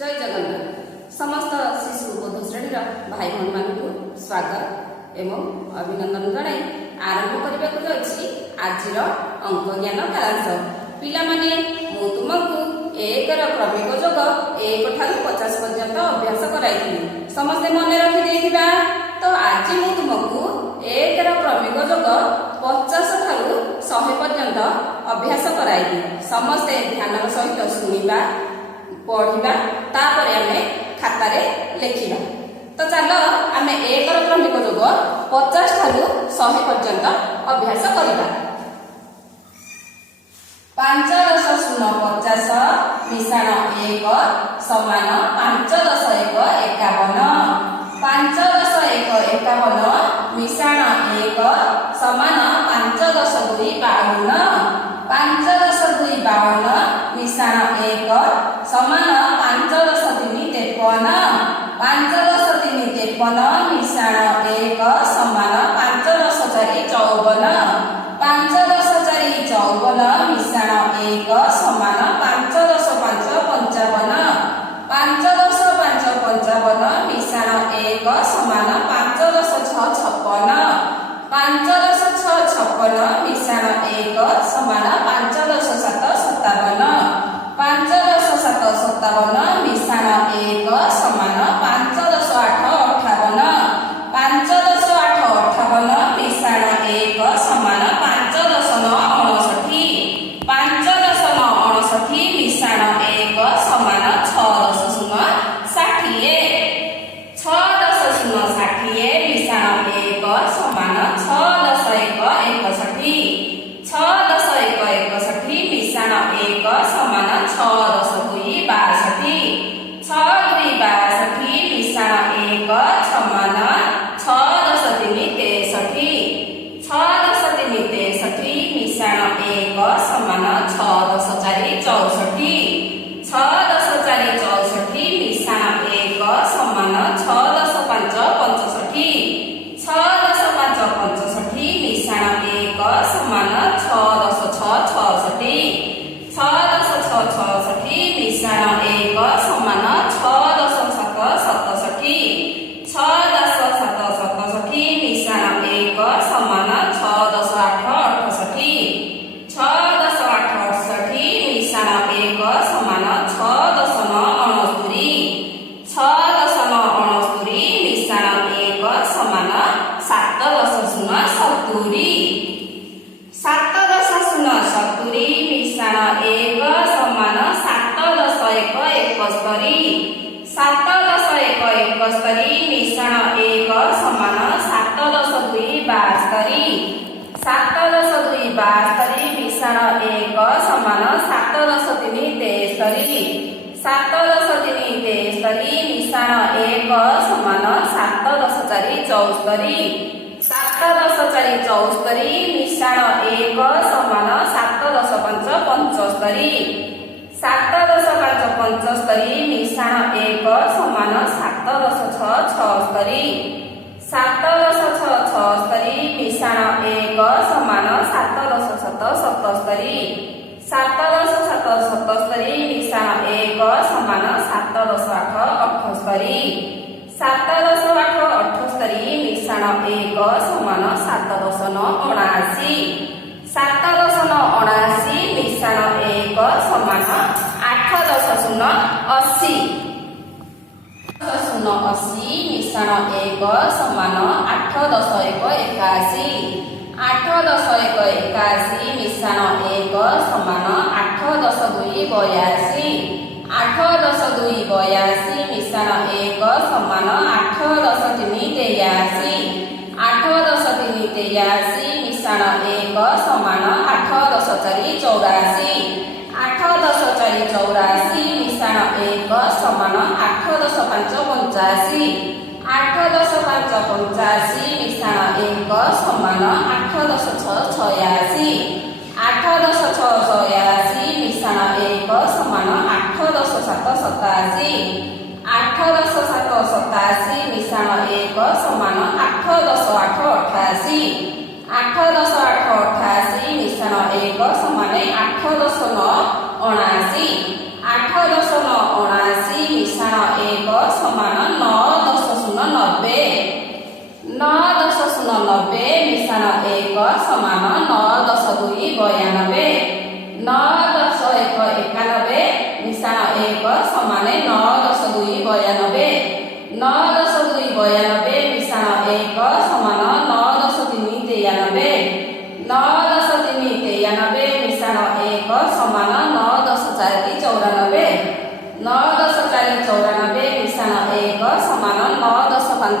जय जगन्नाथ समस्त शिशु बोध श्रेणी भाई भौणी मानू स्वागत एवं अभिनंदन जनाई आरंभ करने जाऊँगी आज अंक ज्ञान कालांश पिला माने मु तुमको एक क्रमिक जोग 1 ठारू 50 पर्यंत अभ्यास कराई समस्ते मन रखी तो आज मु तुमको एक क्रमिक जोग 50 ठारू 100 पर्यंत अभ्यास कराई समस्ते ध्यान सहित शुणा पढ़ा तापर आमे खातारे लिखा तो चलो आमे एक क्रमिक जोग 50 ठारू 100 पर्यंत अभ्यास करवा 5 10 शून्य 50 मिशाण 1 समान 5 10 1 51 5 10 1 51 मिशाण 1 समान 5 10 2 52 5 10 2 52 मिशाण 1 समान 5 10 3 53 5 10 3 53 मिशाण 1 समान 5 10 4 54 5 10 4 54 मिशाण 1 समान 5 10 5 55 5 10 5 55 मिशाण 1 समान 5 10 6 56 5 10 6 56 मिशाण 1 समान 5 10 7 57 5 10 7 57 मिशाण 1 समान 5 10 8 58 5 10 8 58 मिशाण 1 समान 5 10 9 59 5 10 9 59 मिशाण 1 समान 6 10 0 60 6 10 0 60 मिशाण 1 समान 6 10 1 61 6 10 1 61 मिशाण 1 समान 6 10 2 62 6 2 62 मिशाण 1 समान 6 10 3 63 6 10 3 63 मिशाण 1 समान 6 10 4 64 6 10 4 64 मिशाण 1 समान 6 10 5 65 6 10 5 65 मिशाण 1 समान 6 10 6 66 6 10 6 66 मिशाण 1 समान 6 10 7 67 6 10 7 67 मिशाण 1 समान 6 10 8 68 6 10 8 68 मिशाण 1 समान 6 10 9 69 6 10 9 69 मिशाण 1 समान 7 10 0 70 7 10 0 70 मिशाण 1 समान 7 10 1 71 7 10 1 71 मिशाण 1 समान 7 10 2 72 7 10 2 72 मिशाण 1 समान 7 10 3 63 7 10 3 63 मिशाण 1 समान 7 10 4 74 7 10 4 74 मिशाण 1 समान 7 10 5 75 7 10 5 75 मिशाण 1 समान 7 10 6 76 7 10 6 76 मिशाण 1 समान 7 10 7 77 7 10 7 77 मिशाण 1 समान 7 10 8 78 7 10 8 78 मिशाण 1 समान 7 10 9 79 7 10 9 79 मिशाण 1 समान 8 10 0 80 0 80 मिशाण 1 समान 8 10 1 81 8 10 1 81 मिशाण 1 समान 8 10 2 82 8 10 2 82 मिशाण 1 समान 8 10 3 83 8 10 3 83 मिशाण 1 समान 8 10 4 84 8 10 4 84 मिशाण 1 समान 8 10 5 85 8 10 5 85 मिशाण 1 समान 8 10 6 86 8 10 6 86 मिशाण 1 समान 8 10 7 87 8 10 7 87 मिशाण 1 समान 8 10 8 88 8 10 8 88 मिशाण 1 समान 8 10 9 79 8 10 9 79 90 ମିଶାଣ 1 ସମାନ 9 10 2 92 9 10 1 91 ମିଶାଣ 1 ସମାନ 9 10 2 92 9 10 2 92 ମିଶାଣ 1 ସମାନ 9 10 3 93 9 10 3 93 ମିଶାଣ 1 ସମାନ 9 10 4 94 9 10 4 94 ମିଶାଣ 1 ସମାନ 9 10 5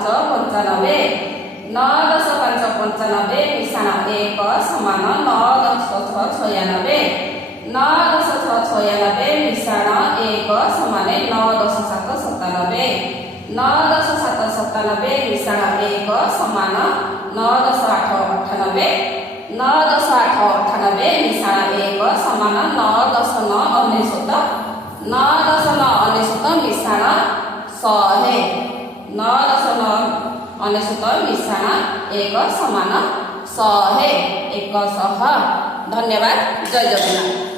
95 9 10 5 95 ମିଶାଣ 1 ସମାନ 9 10 6 96 9 10 6 96 ମିଶାଣ 1 ସମାନ 9 10 7 97 9 10 7 97 ମିଶାଣ 1 ସମାନ 9 10 8 98 9 10 8 98 ମିଶାଣ 1 ସମାନ 9 10 9 99 9 10 9 99 ମିଶାଣ 100 9 10 9 99 ମିଶାଣ 1 ସମାନ 100 100। ଧନ୍ୟବାଦ। ଜୟ ଜଗନ୍ନାଥ।